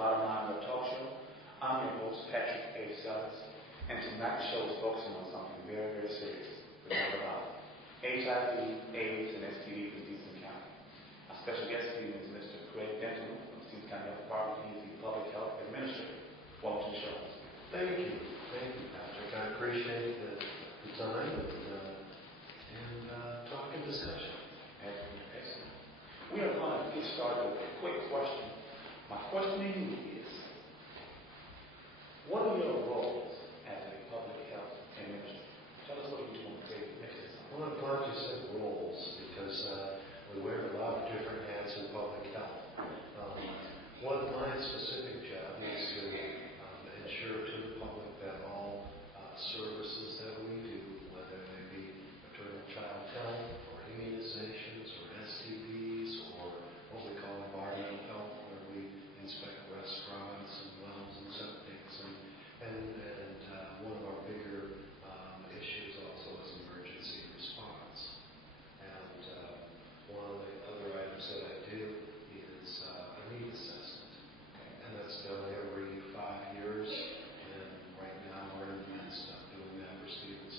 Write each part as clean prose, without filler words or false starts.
Bottom Line Web Talk Show. I'm your host, Patrick A. Sellers, and tonight the show is focusing on something very, very serious. We talk about HIV, AIDS, and STDs in Stephenson County. Our special guest this evening is Mr. Craig Denton from Stephenson County Health Department. He's the Public Health Administrator. Welcome to the show. Thank you, Patrick. I appreciate the time and talk and discussion. Excellent. We are going to get started with a quick question. My question to you is, what are your roles as a public health administrator? Tell us what you do on a daily basis. Well, I'm glad you said roles because we wear a lot of different hats in public health. One of my specific job is to ensure to the public that all services that we do, whether they be maternal child health or immunizations or STDs or what we call environmental health, where we inspect restaurants and wells and septics, and one of our bigger issues also is emergency response. And one of the other items that I do is a need assessment, and that's done every 5 years. And right now we're in the midst of doing that for Stephenson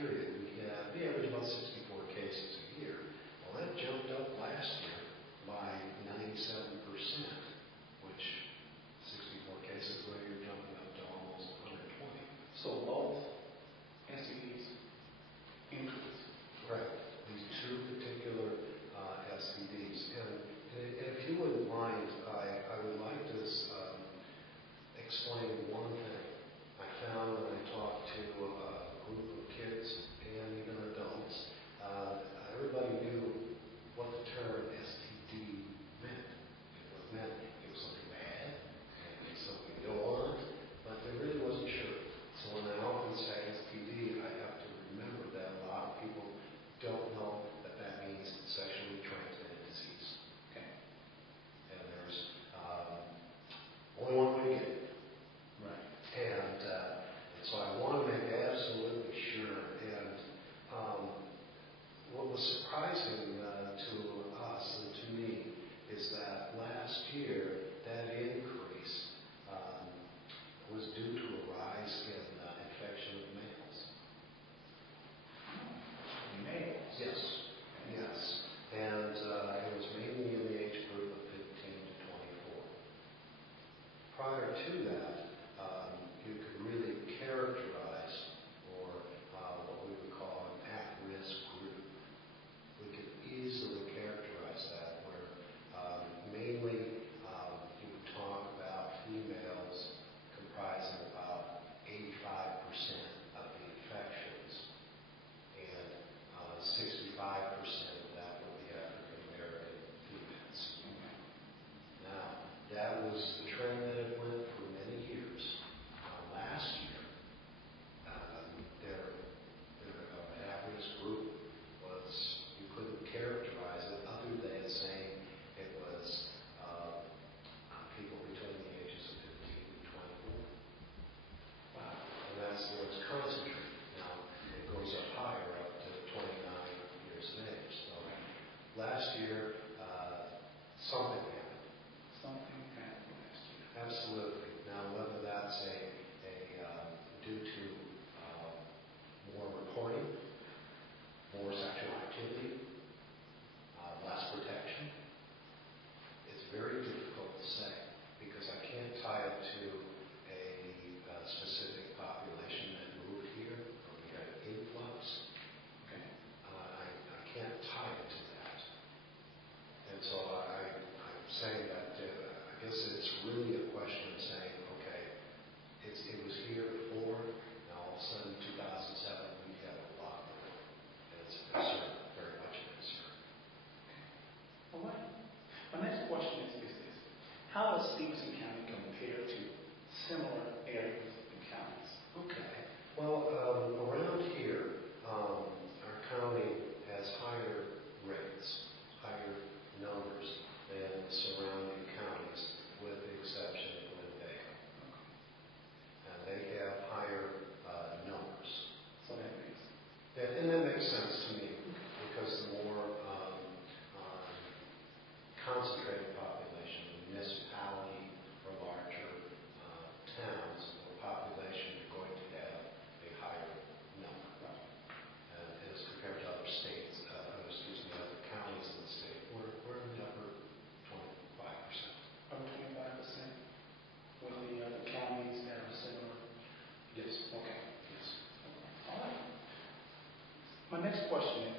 period, we average about 64 cases a year. Well, that jumped up last year by 97%, which 64 cases, well, you're jumping up to almost 120. So both STDs increase. Right. These two particular STDs. And if you wouldn't mind, I would like to explain one thing. I found when I talked to a group of kids and even adults, everybody knew what the term STD meant. It was something bad, and something to go on, but they really wasn't sure. So when I often say STD, I have to remember that a lot of people don't know that that means sexually transmitted disease. Okay. And there's only one way to get it. Right. And so I want to make absolutely sure. And what was surprising to us and to me is that last year that increase was due to a rise in infection of males. Males? Yes. Yes. And it was mainly in the age group of 15 to 24. Prior to that, you could really characterize or what we would call an at-risk group. We could easily characterize that where mainly you would talk about females comprising about 85% of the infections, and 65% of that would be African American females. Now, that was the trend that it went for many years. Last year, their at-risk group was, you couldn't characterize it other than saying it was people between the ages of 15 and 24. Wow. And that's where it's concentrated. Now, it goes up higher, up to 29 years of age. So last year, something happened. Something happened last year. Absolutely. Now, whether that's due to more reporting, more sexual activity, less protection, it's very difficult to say because I can't tie it to a specific population that moved here or we had an influx. Okay. I can't tie it to that. And so I'm saying that I guess it's really a question of saying, okay, it was here before, now all of a sudden 2007 we have a lot more. And it's a concern, very much a concern. All right. My next question is this. How does Stephenson County compare to similar areas and counties? Okay. Well, around here, our county has higher rates, higher numbers than the surrounding counties, with the exception of Winnebago. And they have higher numbers. So that makes And that makes sense to me because the more concentrated population, municipality or larger towns or population, you're going to have a higher number. And as compared to other states, other counties in the state, we're in the upper 25%. over 25% with the other counties that are similar. Yes. Okay. Yes. All right. My next question